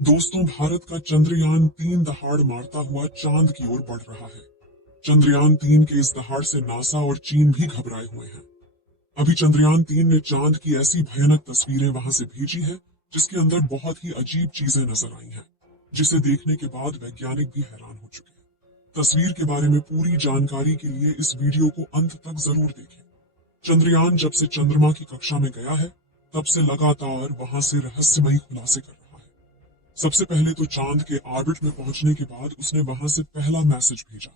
दोस्तों, भारत का चंद्रयान 3 दहाड़ मारता हुआ चांद की ओर बढ़ रहा है। चंद्रयान 3 के इस दहाड़ से नासा और चीन भी घबराए हुए हैं। अभी चंद्रयान 3 ने चांद की ऐसी भयानक तस्वीरें वहां से भेजी है जिसके अंदर बहुत ही अजीब चीजें नजर आई हैं, जिसे देखने के बाद वैज्ञानिक भी हैरान हो चुके हैं। तस्वीर के बारे में पूरी जानकारी के लिए इस वीडियो को अंत तक जरूर देखें। चंद्रयान जब से चंद्रमा की कक्षा में गया है, तब से लगातार वहां से रहस्यमयी खुलासे कर रहा है। सबसे पहले तो चांद के ऑर्बिट में पहुंचने के बाद उसने वहां से पहला मैसेज भेजा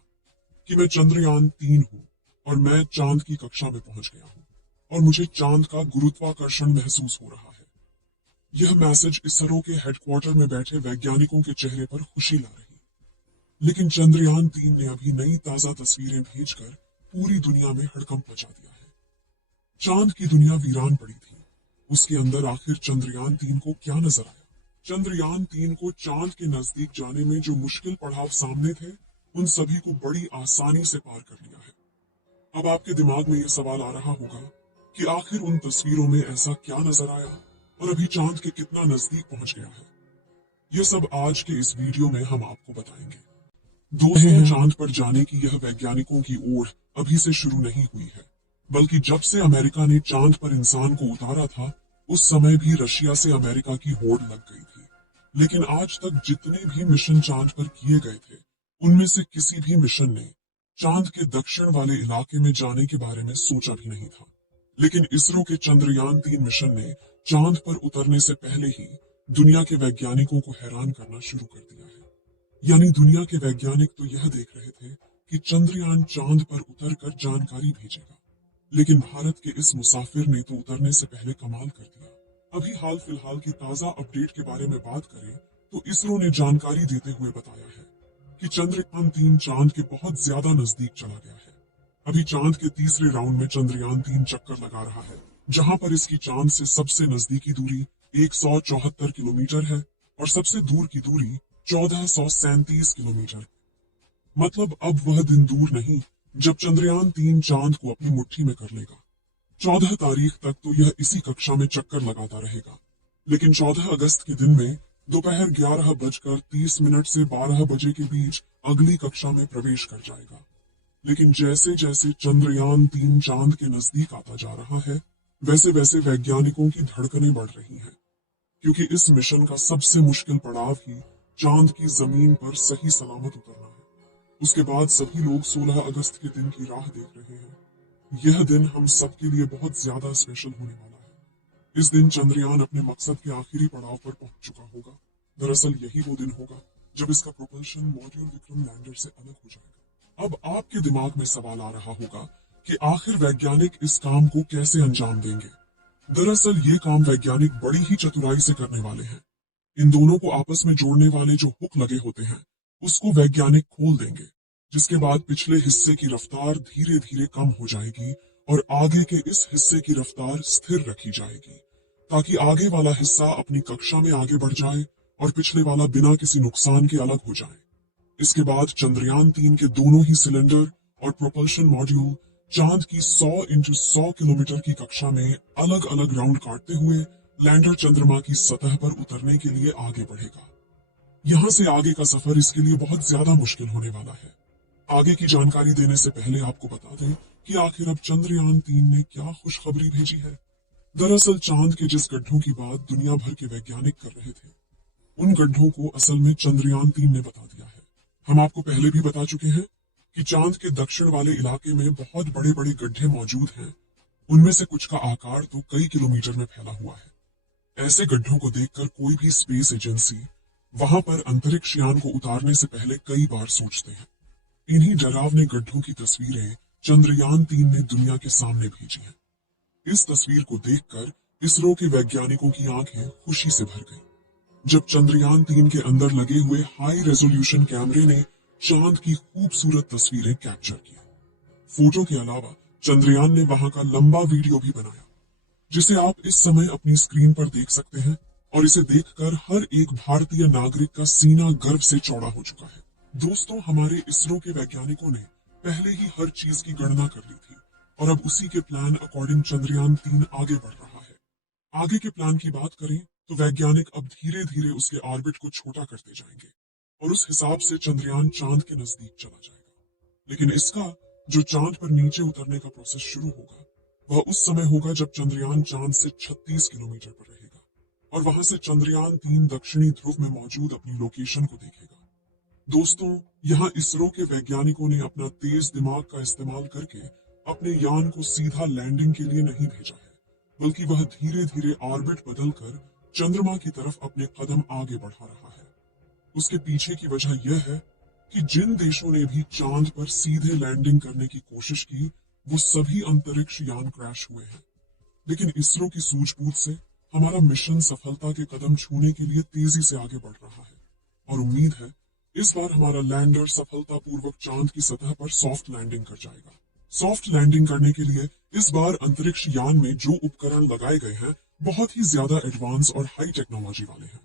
कि मैं चंद्रयान 3 हूं और मैं चांद की कक्षा में पहुंच गया हूं और मुझे चांद का गुरुत्वाकर्षण महसूस हो रहा है। यह मैसेज इसरो के हेडक्वार्टर में बैठे वैज्ञानिकों के चेहरे पर खुशी ला रही। लेकिन चंद्रयान 3 ने अभी नई ताजा तस्वीरें भेजकर पूरी दुनिया में हड़कंप मचा दिया है। चांद की दुनिया वीरान पड़ी थी। उसके अंदर आखिर चंद्रयान 3 को क्या नजर आया? चंद्रयान 3 को चांद के नजदीक जाने में जो मुश्किल पड़ाव सामने थे, उन सभी को बड़ी आसानी से पार कर लिया है। अब आपके दिमाग में यह सवाल आ रहा होगा कि आखिर उन तस्वीरों में ऐसा क्या नजर आया और अभी चांद के कितना नजदीक पहुंच गया है। यह सब आज के इस वीडियो में हम आपको बताएंगे। दोस्तों, चांद पर जाने की यह वैज्ञानिकों की ओर अभी से शुरू नहीं हुई है, बल्कि जब से अमेरिका ने चांद पर इंसान को उतारा था, उस समय भी रशिया से अमेरिका की होड़ लग गई थी। लेकिन आज तक जितने भी मिशन चांद पर किए गए थे, उनमें से किसी भी मिशन ने चांद के दक्षिण वाले इलाके में जाने के बारे में सोचा भी नहीं था। लेकिन इसरो के चंद्रयान 3 मिशन ने चांद पर उतरने से पहले ही दुनिया के वैज्ञानिकों को हैरान करना शुरू कर दिया है। यानी दुनिया के वैज्ञानिक तो यह देख रहे थे कि चंद्रयान चांद पर उतरकर जानकारी भेजेगा, लेकिन भारत के इस मुसाफिर ने तो उतरने से पहले कमाल कर दिया। अभी हाल फिलहाल की ताजा अपडेट के बारे में बात करें तो इसरो ने जानकारी देते हुए बताया है कि चंद्रयान 3 चांद के बहुत ज्यादा नजदीक चला गया है। अभी चांद के तीसरे राउंड में चंद्रयान 3 चक्कर लगा रहा है, जहां पर इसकी चांद से सबसे नजदीकी दूरी 174 किलोमीटर है और सबसे दूर की दूरी 1437 किलोमीटर। मतलब अब वह दिन दूर नहीं जब चंद्रयान 3 चांद को अपनी मुट्ठी में कर लेगा। 14 तारीख तक तो यह इसी कक्षा में चक्कर लगाता रहेगा, लेकिन 14 अगस्त के दिन में दोपहर 11:30 से 12 बजे के बीच अगली कक्षा में प्रवेश कर जाएगा। लेकिन जैसे जैसे चंद्रयान 3 चांद के नजदीक आता जा रहा है, वैसे वैसे वैज्ञानिकों की धड़कनें बढ़ रही हैं, क्योंकि इस मिशन का सबसे मुश्किल पड़ाव ही चांद की जमीन पर सही सलामत उतरना है। उसके बाद सभी लोग 16 अगस्त के दिन की राह देख रहे हैं। यह दिन हम सबके लिए बहुत ज्यादा स्पेशल होने वाला है। इस दिन चंद्रयान अपने मकसद के आखिरी पड़ाव पर पहुंच चुका होगा। दरअसल यही वो दिन होगा जब इसका प्रोपल्शन मॉड्यूल विक्रम लैंडर से अलग हो जाएगा। अब आपके दिमाग में सवाल आ रहा होगा कि आखिर वैज्ञानिक इस काम को कैसे अंजाम देंगे। दरअसल ये काम वैज्ञानिक बड़ी ही चतुराई से करने वाले हैं। इन दोनों को आपस में जोड़ने वाले जो हुक लगे होते हैं, उसको वैज्ञानिक खोल देंगे, जिसके बाद पिछले हिस्से की रफ्तार धीरे धीरे कम हो जाएगी और आगे के इस हिस्से की रफ्तार स्थिर रखी जाएगी, ताकि आगे वाला हिस्सा अपनी कक्षा में आगे बढ़ जाए और पिछले वाला बिना किसी नुकसान के अलग हो जाए। इसके बाद चंद्रयान 3 के दोनों ही सिलेंडर और प्रोपल्शन मॉड्यूल चांद की 100 × 100 किलोमीटर की कक्षा में अलग अलग राउंड काटते हुए लैंडर चंद्रमा की सतह पर उतरने के लिए आगे बढ़ेगा। यहाँ से आगे का सफर इसके लिए बहुत ज्यादा मुश्किल होने वाला है। आगे की जानकारी देने से पहले आपको बता दें कि आखिर अब चंद्रयान 3 ने क्या खुशखबरी भेजी है। दरअसल चांद के जिस गड्ढों की बात दुनिया भर के वैज्ञानिक कर रहे थे, उन गड्ढों को असल में चंद्रयान 3 ने बता दिया है। हम आपको पहले भी बता चुके हैं कि चांद के दक्षिण वाले इलाके में बहुत बड़े बड़े गड्ढे मौजूद हैं। उनमें से कुछ का आकार तो कई किलोमीटर में फैला हुआ है। ऐसे गड्ढों को देखकर कोई भी स्पेस एजेंसी वहां पर अंतरिक्ष यान को उतारने से पहले कई बार सोचते हैं। इन्हीं डरावने गड्ढों की तस्वीरें चंद्रयान 3 ने दुनिया के सामने भेजी हैं। इस तस्वीर को देखकर इसरो के वैज्ञानिकों की आंखें खुशी से भर गईं, जब चंद्रयान 3 के अंदर लगे हुए हाई रेजोल्यूशन कैमरे ने चांद की खूबसूरत तस्वीरें कैप्चर की। फोटो के अलावा चंद्रयान ने वहां का लंबा वीडियो भी बनाया, जिसे आप इस समय अपनी स्क्रीन पर देख सकते हैं, और इसे देखकर हर एक भारतीय नागरिक का सीना गर्व से चौड़ा हो चुका है। दोस्तों, हमारे इसरो के वैज्ञानिकों ने पहले ही हर चीज की गणना कर ली थी और अब उसी के प्लान अकॉर्डिंग चंद्रयान 3 आगे बढ़ रहा है। आगे के प्लान की बात करें तो वैज्ञानिक अब धीरे धीरे उसके ऑर्बिट को छोटा करते जाएंगे और उस हिसाब से चंद्रयान चांद के नजदीक चला जाएगा। लेकिन इसका जो चांद पर नीचे उतरने का प्रोसेस शुरू होगा वह उस समय होगा जब चंद्रयान चांद से 36 किलोमीटर पर रहेगा और वहां से चंद्रयान 3 दक्षिणी ध्रुव में मौजूद अपनी लोकेशन को देखेगा। दोस्तों, यहाँ इसरो के वैज्ञानिकों ने अपना तेज दिमाग का इस्तेमाल करके अपने यान को सीधा लैंडिंग के लिए नहीं भेजा है, बल्कि वह धीरे धीरे ऑर्बिट बदलकर चंद्रमा की तरफ अपने कदम आगे बढ़ा रहा है। उसके पीछे की वजह यह है कि जिन देशों ने भी चांद पर सीधे लैंडिंग करने की कोशिश की वो सभी अंतरिक्ष यान क्रैश हुए हैं। लेकिन इसरो की सूझबूझ से हमारा मिशन सफलता के कदम छूने के लिए तेजी से आगे बढ़ रहा है और उम्मीद है इस बार हमारा लैंडर सफलतापूर्वक चांद की सतह पर सॉफ्ट लैंडिंग कर जाएगा। सॉफ्ट लैंडिंग करने के लिए इस बार अंतरिक्ष यान में जो उपकरण लगाए गए हैं बहुत ही ज्यादा एडवांस और हाई टेक्नोलॉजी वाले हैं।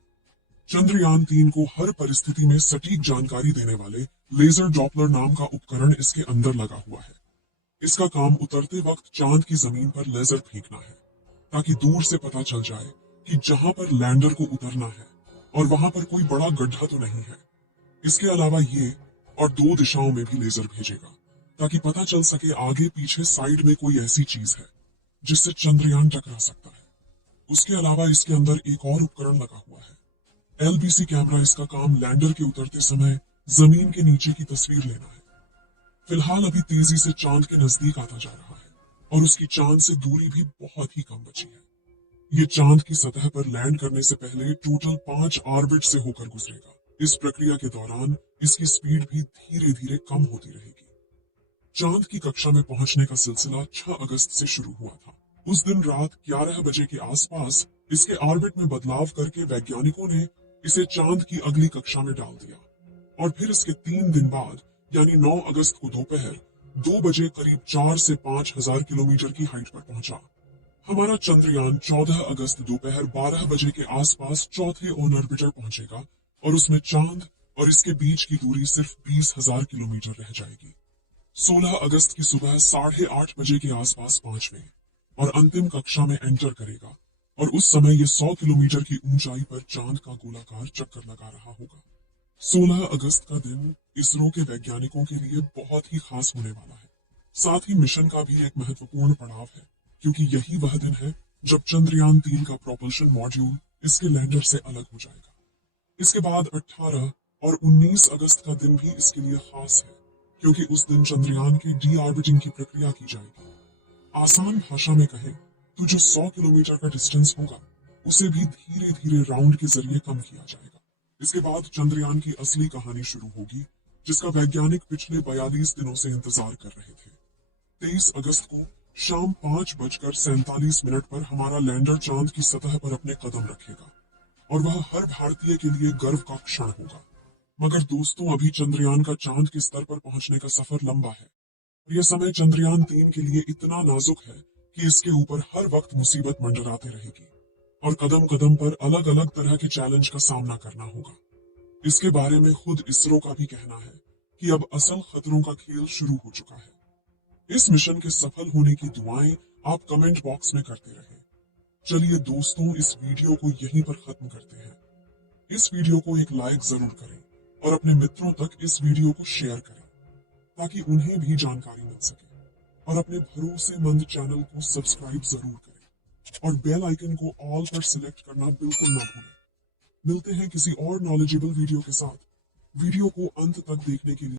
चंद्रयान 3 को हर परिस्थिति में सटीक जानकारी देने वाले लेजर डॉपलर नाम का उपकरण इसके अंदर लगा हुआ है। इसका काम उतरते वक्त चांद की जमीन पर लेजर फेंकना है ताकि दूर से पता चल जाए कि जहां पर लैंडर को उतरना है और वहां पर कोई बड़ा गड्ढा तो नहीं है। इसके अलावा ये और 2 दिशाओं में भी लेजर भेजेगा ताकि पता चल सके आगे पीछे साइड में कोई ऐसी चीज है जिससे चंद्रयान टकरा सकता है। उसके अलावा इसके अंदर एक और उपकरण लगा हुआ है, LBC कैमरा। इसका काम लैंडर के उतरते समय जमीन के नीचे की तस्वीर लेना है। फिलहाल अभी तेजी से चांद के नजदीक आता जा रहा है और उसकी चांद से दूरी भी बहुत ही कम बची है। ये चांद की सतह पर लैंड करने से पहले टोटल 5 ऑर्बिट से होकर गुजरेगा। इस प्रक्रिया के दौरान इसकी स्पीड भी धीरे धीरे कम होती रहेगी। चांद की कक्षा में पहुंचने का सिलसिला 6 अगस्त से शुरू हुआ था। उस दिन रात 11 बजे के आसपास इसके ऑर्बिट में बदलाव करके वैज्ञानिकों ने इसे चांद की अगली कक्षा में डाल दिया और फिर इसके 3 दिन बाद यानी 9 अगस्त को दोपहर 2 बजे करीब 4 से 5 हजार किलोमीटर की हाइट पर पहुंचा। हमारा चंद्रयान 14 अगस्त दोपहर 12 बजे के आसपास चौथे ऑन ऑर्बिटर पहुंचेगा और उसमें चांद और इसके बीच की दूरी सिर्फ 20,000 किलोमीटर रह जाएगी। 16 अगस्त की सुबह 8:30 बजे के आसपास 5वें और अंतिम कक्षा में एंटर करेगा और उस समय ये 100 किलोमीटर की ऊंचाई पर चांद का गोलाकार चक्कर लगा रहा होगा। 16 अगस्त का दिन इसरो के वैज्ञानिकों के लिए बहुत ही खास होने वाला है। साथ ही मिशन का भी एक महत्वपूर्ण पड़ाव है क्योंकि यही वह दिन है जब चंद्रयान 3 का प्रोपल्शन मॉड्यूल इसके लैंडर से अलग हो जाएगा। इसके बाद 18 और 19 अगस्त का दिन भी इसके लिए खास है क्योंकि उस दिन चंद्रयान की डी ऑर्बिटिंग की प्रक्रिया की जाएगी। आसान भाषा में कहें तो जो 100 किलोमीटर का डिस्टेंस होगा उसे भी धीरे धीरे राउंड के जरिए कम किया जाएगा। इसके बाद चंद्रयान की असली कहानी शुरू होगी जिसका वैज्ञानिक पिछले 42 दिनों से इंतजार कर रहे थे। 23 अगस्त को शाम 5:47 पर हमारा लैंडर चांद की सतह पर अपने कदम रखेगा और वह हर भारतीय के लिए गर्व का क्षण होगा। मगर दोस्तों, अभी चंद्रयान का चांद के स्तर पर पहुंचने का सफर लंबा है और यह समय चंद्रयान 3 के लिए इतना नाजुक है कि इसके ऊपर हर वक्त मुसीबत मंडराते रहेगी और कदम कदम पर अलग अलग तरह के चैलेंज का सामना करना होगा। इसके बारे में खुद इसरो का भी कहना है कि अब असल खतरों का खेल शुरू हो चुका है। इस मिशन के सफल होने की दुआएं आप कमेंट बॉक्स में करते रहें। चलिए दोस्तों, इस वीडियो को यहीं पर खत्म करते हैं। इस वीडियो को एक लाइक जरूर करें और अपने मित्रों तक इस वीडियो को शेयर करें ताकि उन्हें भी जानकारी मिल सके और अपने भरोसेमंद चैनल को सब्सक्राइब जरूर करें और बेल आइकन को ऑल पर सिलेक्ट करना बिल्कुल ना भूलें। मिलते हैं किसी और नॉलेजेबल वीडियो के साथ। वीडियो को अंत तक देखने के लिए